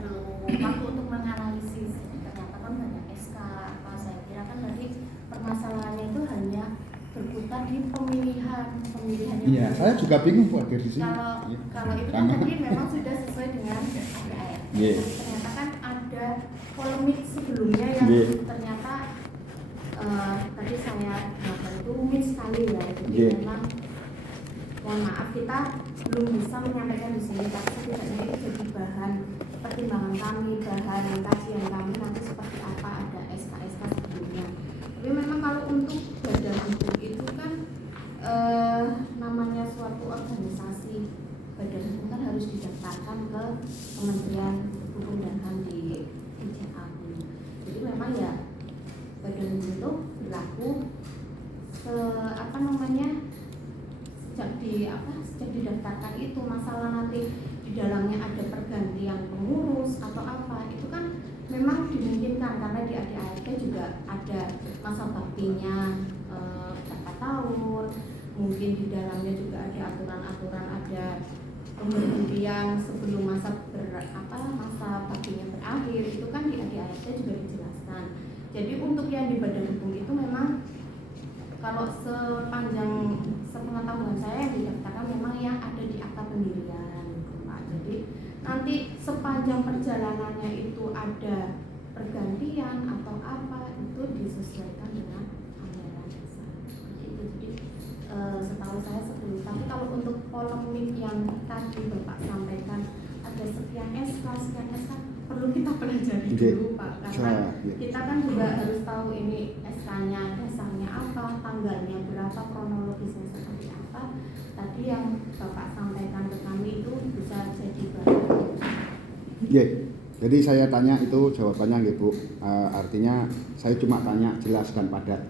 perlu waktu untuk menganalisis. Ternyata kan banyak SK apa, saya kira kan tadi permasalahannya itu hanya berputar di pemilihan yang iya, saya juga bingung Bu hadir di sini. Kalau itu kan tadi memang sudah sesuai dengan ADART. Ternyata kan ada polemik sebelumnya yang ternyata tadi saya dapat itu rumit sekali ya. Jadi memang mohon maaf kita belum bisa menyampaikan di sini, tapi setidaknya ini jadi bahan pertimbangan kami, bahan kajian kami nanti seperti apa, ada SK-SK sebelumnya. Tapi memang kalau untuk badan hukum itu kan namanya suatu organisasi, badan hukum kan harus didaftarkan ke Kementerian Hukum dan HAM di Dirjen Agung. Jadi memang ya badan hukum itu berlaku sejak didaftarkan itu. Masalah nanti di dalamnya ada pergantian pengurus atau apa, itu kan memang dimungkinkan karena di ADART juga ada masa baktinya berapa tahun, mungkin di dalamnya juga ada aturan-aturan, ada pemberhentian sebelum masa baktinya berakhir, itu kan di ADART juga dijelaskan. Jadi untuk yang di badan hukum itu memang kalau sepanjang sepengetahuan saya yang didaftarkan memang yang ada di akta pendirian, Pak. Jadi nanti sepanjang perjalanannya itu ada pergantian atau apa, itu disesuaikan dengan anggaran dasar. Jadi setahu saya seperti itu. Tapi kalau untuk polemik yang tadi Bapak sampaikan ada sekian SK, perlu kita pelajari dulu Pak, karena kita kan juga harus tahu ini SK-nya dasarnya apa, tanggalnya berapa, kronologisnya seperti apa. Tadi yang Bapak sampaikan ke kami itu bisa jadi bahan. Jadi saya tanya itu jawabannya nggih Bu. Artinya saya cuma tanya jelas dan padat.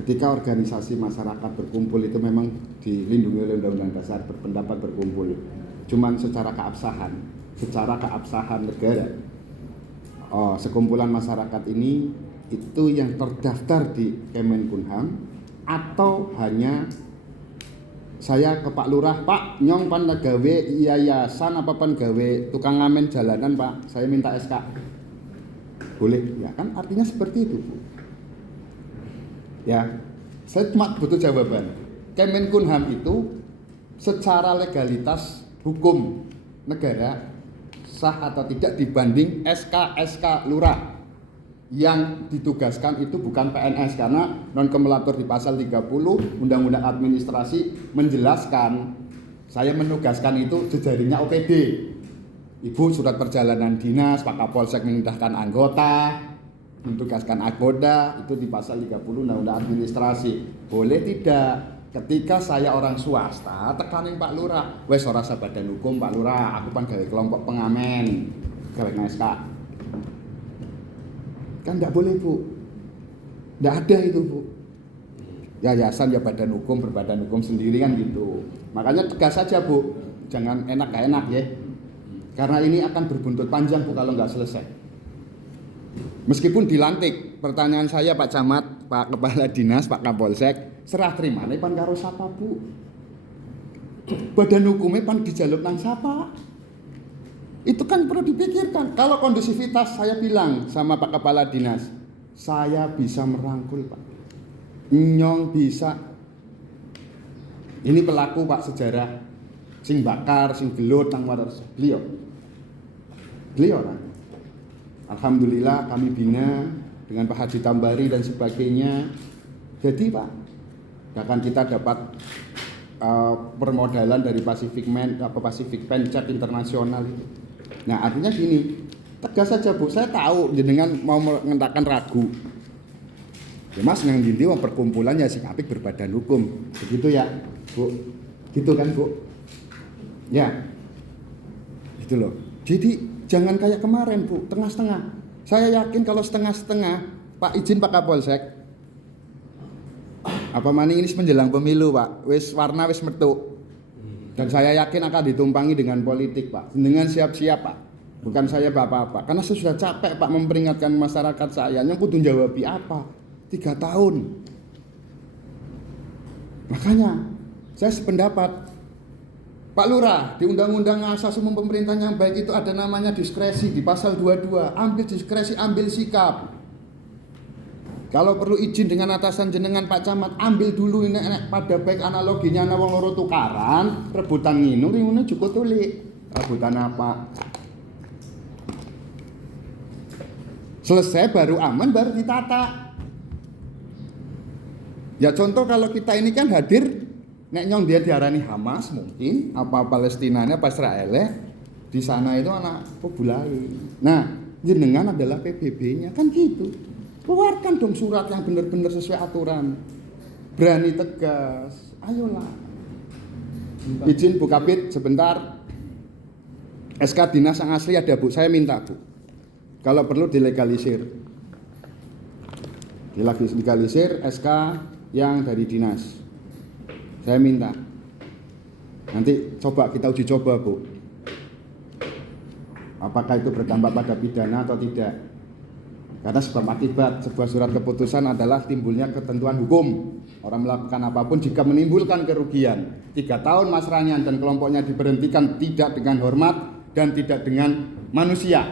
Ketika organisasi masyarakat berkumpul itu memang dilindungi oleh Undang-Undang Dasar, berpendapat berkumpul. Cuman secara keabsahan negara, sekumpulan masyarakat ini itu yang terdaftar di Kemenkumham atau hanya saya ke Pak Lurah, Pak nyong pan gawe yayasan apa pan gawe tukang ngamen jalanan Pak, saya minta SK, boleh ya kan? Artinya seperti itu Bu. Ya, saya cuma butuh jawaban. Kemenkumham itu secara legalitas hukum negara sah atau tidak dibanding SK lurah yang ditugaskan itu bukan PNS, karena non kumulator di pasal 30 Undang-Undang Administrasi menjelaskan saya menugaskan itu jejaringnya OPD. Ibu surat perjalanan dinas, Pak Kapolsek memindahkan anggota, menugaskan anggota, itu di pasal 30 Undang-Undang Administrasi. Boleh tidak? Ketika saya orang swasta, tekanin Pak Lurah, wes ora badan hukum Pak Lurah, aku pan gawe kelompok pengamen, gawe SK. Kan enggak boleh Bu. Enggak ada itu Bu. Yayasan ya badan hukum, berbadan hukum sendiri kan gitu. Makanya tegas saja Bu, jangan enak gak enak ya. Karena ini akan berbuntut panjang Bu kalau nggak selesai. Meskipun dilantik, pertanyaan saya Pak Camat, Pak Kepala Dinas, Pak Kapolsek, serah terima nih pan karo sapa Bu? Badan hukumnya pan dijaluk nang sapa? Itu kan perlu dipikirkan. Kalau kondusivitas saya bilang sama Pak Kepala Dinas, saya bisa merangkul Pak. Nyong bisa. Ini pelaku Pak sejarah, sing bakar, sing gelut nang waras beliau orang. Alhamdulillah kami bina dengan Pak Haji Tambari dan sebagainya. Jadi Pak, bahkan kita dapat permodalan dari Pacific Pencap Internasional itu. Nah artinya gini, tegas saja Bu, saya tahu jenengan mau mengatakan ragu. Ya Mas yang dindi mau perkumpulan ya sing apik berbadan hukum, begitu ya Bu, gitu kan Bu? Ya, gitu loh. Jadi jangan kayak kemarin Bu, tengah-tengah. Saya yakin kalau setengah-setengah, Pak izin Pak Kapolsek, apa maning ini menjelang pemilu Pak, wis warna wis metu. Dan saya yakin akan ditumpangi dengan politik Pak, dengan siap-siap Pak. Bukan saya apa-apa, karena saya sudah capek Pak memperingatkan masyarakat saya, yang kudu jawabi apa? 3 tahun. Makanya saya sependapat, Pak Lurah, di Undang-Undang Asas Umum Pemerintahan yang baik itu ada namanya diskresi di pasal 22. Ambil diskresi, ambil sikap. Kalau perlu izin dengan atasan jenengan Pak Camat, ambil dulu ini pada baik analoginya ana wong loro tukaran, rebutan nginum ngene cukup tulik. Rebutan apa? Selesai baru aman baru ditata. Ya contoh kalau kita ini kan hadir nek nyong dia diarani Hamas mungkin apa Palestinanya apa Israel di sana itu anak pebulai. Nah, jenengan adalah PBB-nya kan gitu. Keluarkan dong surat yang benar-benar sesuai aturan. Berani tegas. Ayolah. Izin Bu Kabid sebentar. SK dinas yang asli ada Bu, saya minta Bu. Kalau perlu dilegalisir. Dilegalisir SK yang dari dinas. Saya minta. Nanti coba kita uji coba Bu. Apakah itu berdampak pada pidana atau tidak? Karena sebab akibat sebuah surat keputusan adalah timbulnya ketentuan hukum. Orang melakukan apapun jika menimbulkan kerugian. 3 tahun Mas Ranyan dan kelompoknya diberhentikan tidak dengan hormat dan tidak dengan manusia.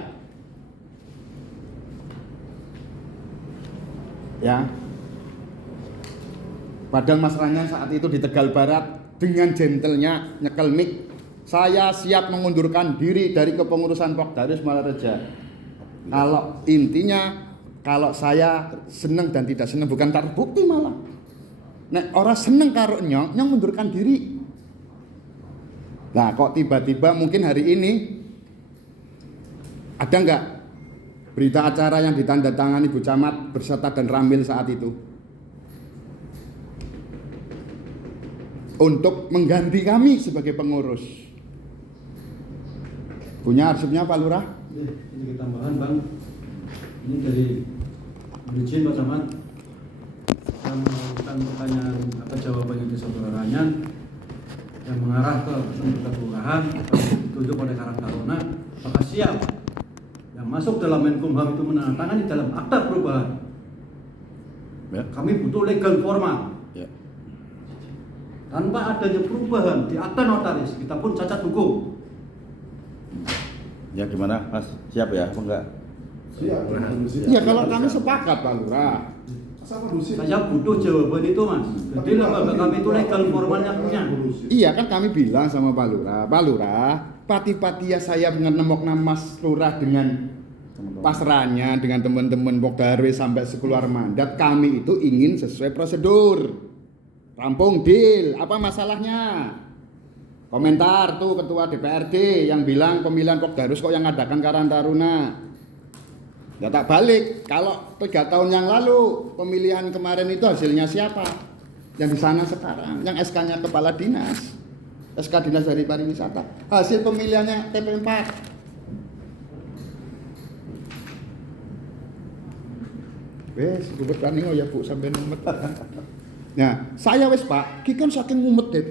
Ya. Padahal Mas Ranyan saat itu di Tegal Barat dengan gentlenya nyekel mic. Saya siap mengundurkan diri dari kepengurusan Pokdaris Malareja. Kalau intinya kalau saya seneng dan tidak seneng bukan terbukti malah. Nek orang seneng karo nyong mundurkan diri. Nah kok tiba-tiba mungkin hari ini ada nggak berita acara yang ditandatangani Bu Camat berserta dan Ramil saat itu untuk mengganti kami sebagai pengurus? Punya arsipnya Pak Lurah? Ini tambahan Bang, ini dari izin Pak Camat, saya melakukan pertanyaan apa jawabannya di Saudara Ranyan yang mengarah ke anggota kelurahan ditunjuk oleh Karang Taruna, apakah siap yang masuk dalam Menkumham itu menandatangani dalam akta perubahan? Ya. Kami butuh legal formal. Ya. Tanpa adanya perubahan di akta notaris, kita pun cacat hukum. Ya gimana Mas? Siap ya? Apa enggak? Siap. Ya kalau kami sepakat Pak Lurah. Saya butuh jawaban itu Mas. Jadi lembaga kami itu legal formalnya punya. Iya kan kami bilang sama Pak Lurah, pati-patia saya menemok nama Mas Lurah dengan pasrahnya dengan teman-teman Pokdarwis sampai sekeluar mandat, kami itu ingin sesuai prosedur. Rampung deal, apa masalahnya? Komentar tuh ketua DPRD yang bilang pemilihan Pokdarwis kok yang ngadakan Karang Taruna. Ya tak balik, kalau 3 tahun yang lalu pemilihan kemarin itu hasilnya siapa? Yang di sana sekarang, yang SK-nya kepala dinas, SK Dinas dari Pariwisata. Hasil pemilihannya TP4. Wes, gue tani ya Bu sampai ngumet. Nah, saya wes Pak, ki kan saking ngumet deh.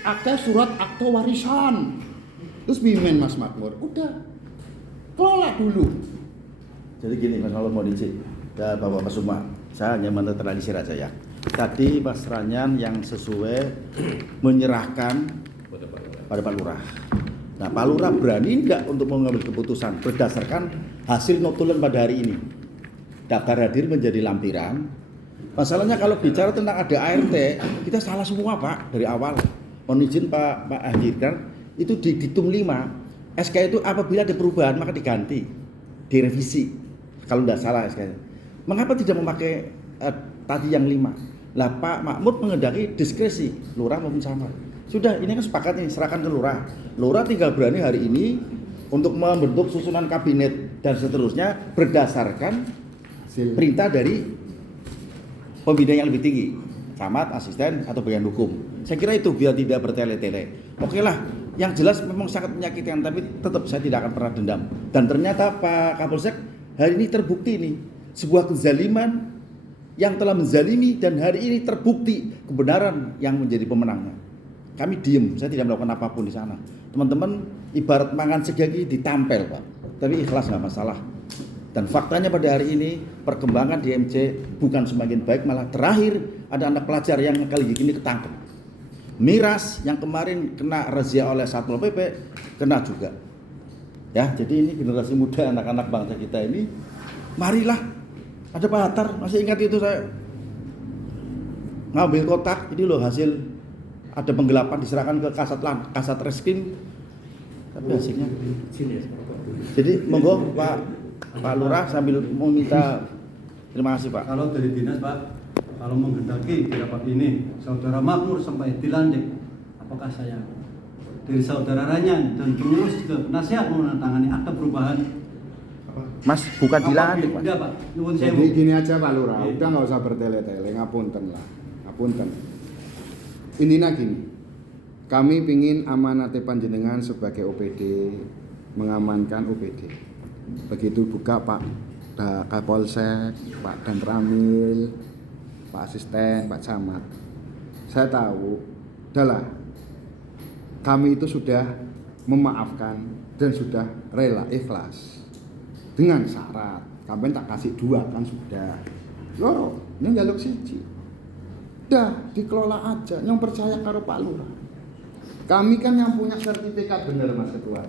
Akta surat akta warisan. Terus bimen Mas Makmur, udah kelola dulu. Jadi gini Mas Maulud mau dicik dan Bapak Pasuma, saya hanya menetralisir aja ya. Tadi Mas Ranyan yang sesuai menyerahkan pada Pak Lurah. Nah Pak Lurah berani enggak untuk mengambil keputusan berdasarkan hasil notulen pada hari ini? Daftar hadir menjadi lampiran. Masalahnya kalau bicara tentang ada ART, kita salah semua Pak dari awal. Mohon izin Pak Hadir kan itu di Ditum 5 SK itu apabila ada perubahan maka diganti, direvisi kalau tidak salah SK. Mengapa tidak memakai tadi yang 5? Lah Pak Makmur mengendaki diskresi lurah maupun camat. Sudah ini kan sepakat ini serahkan ke lurah. Lurah tinggal berani hari ini untuk membentuk susunan kabinet dan seterusnya berdasarkan perintah dari pembina yang lebih tinggi, camat, asisten atau bagian hukum. Saya kira itu biar tidak bertele-tele. Oke lah, yang jelas memang sangat menyakitkan, tapi tetap saya tidak akan pernah dendam. Dan ternyata Pak Kapolsek hari ini terbukti nih sebuah kezaliman yang telah menzalimi dan hari ini terbukti kebenaran yang menjadi pemenangnya. Kami diem, saya tidak melakukan apapun di sana. Teman-teman ibarat mangan segagi ditampel Pak, tapi ikhlas nggak masalah. Dan faktanya pada hari ini perkembangan di MC bukan semakin baik, malah terakhir ada anak pelajar yang kali ini ketangkep. miras yang kemarin kena razia oleh Satpol PP kena juga. Ya, jadi ini generasi muda anak-anak bangsa kita ini, marilah ada Pak Hatar, masih ingat itu saya ngambil kotak ini loh hasil ada penggelapan diserahkan ke Kasat Reskrim, tapi hasilnya. Jadi monggo Pak Lurah sambil meminta terima kasih Pak. Kalau dari dinas Pak, kalau menghendaki di rapat ini saudara makmur sampai dilantik, apakah saya dari saudara Ranyan dan pengurus ke penasihat menandatangani akta perubahan? Mas bukan dilantik Pak. Enggak Pak, nyuwun sewu. Jadi gini aja Pak Lurah, udah nggak usah bertele-tele, ngapunten lah, ngapunten. Intinya gini, kami pingin amanate panjenengan sebagai OPD, mengamankan OPD. Begitu buka Pak Kapolsek, Pak Dan Ramil, Pak Asisten, Pak Camat. Saya tahu, udahlah, kami itu sudah memaafkan dan sudah rela ikhlas dengan syarat. Kami tak kasih 2 kan sudah. Loro, ini jaluk siji. Dah dikelola aja, yang percaya karo Pak Lurah. Kami kan yang punya sertifikat bener Mas Ketua.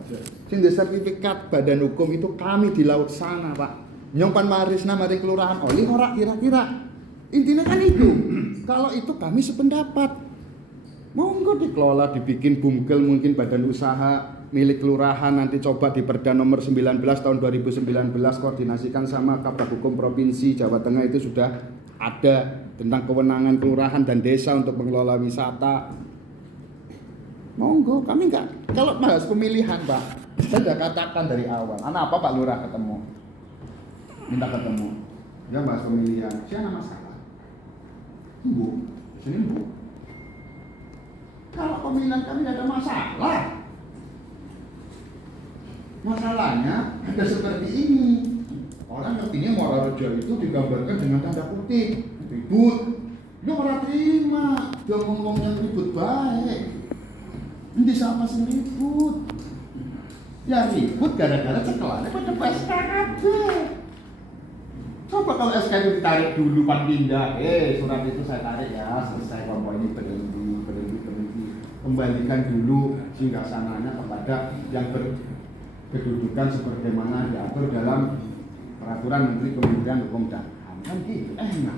Sehingga sertifikat badan hukum itu kami di laut sana Pak. Nyong pan marisna mari kelurahan oli ora kira-kira. Intinya kan itu. Kalau itu kami sependapat. Monggo dikelola, dibikin bumgel mungkin badan usaha milik kelurahan, nanti coba di Perda nomor 19 tahun 2019 koordinasikan sama Kabag Hukum Provinsi Jawa Tengah, itu sudah ada tentang kewenangan kelurahan dan desa untuk mengelola wisata. Monggo, kami enggak. Kalau bahas pemilihan Pak, saya sudah katakan dari awal. Apa Pak Lurah ketemu? Minta ketemu. Ya bahas pemilihan. Siapa masalah? Bu, sini Bu. Kalau pemilihan kami tidak ada masalah. Masalahnya ada seperti ini. Orang ngertinya Muararejo itu digambarkan dengan tanda kutip ribut. Lu ora terima, dia ngomong yang ribut baik. Ini siapa sih ribut? Ya ribut gara-gara cekelannya pada PSK aja. Coba kalau SK itu ditarik dulu Pak pindah, surat itu saya tarik ya, selesai kelompok ini berhenti. Kembalikan dulu singgasananya kepada yang berkedudukan sebagaimana diatur dalam peraturan Menteri Kementerian Hukum dan HAM. Kan gitu, enak.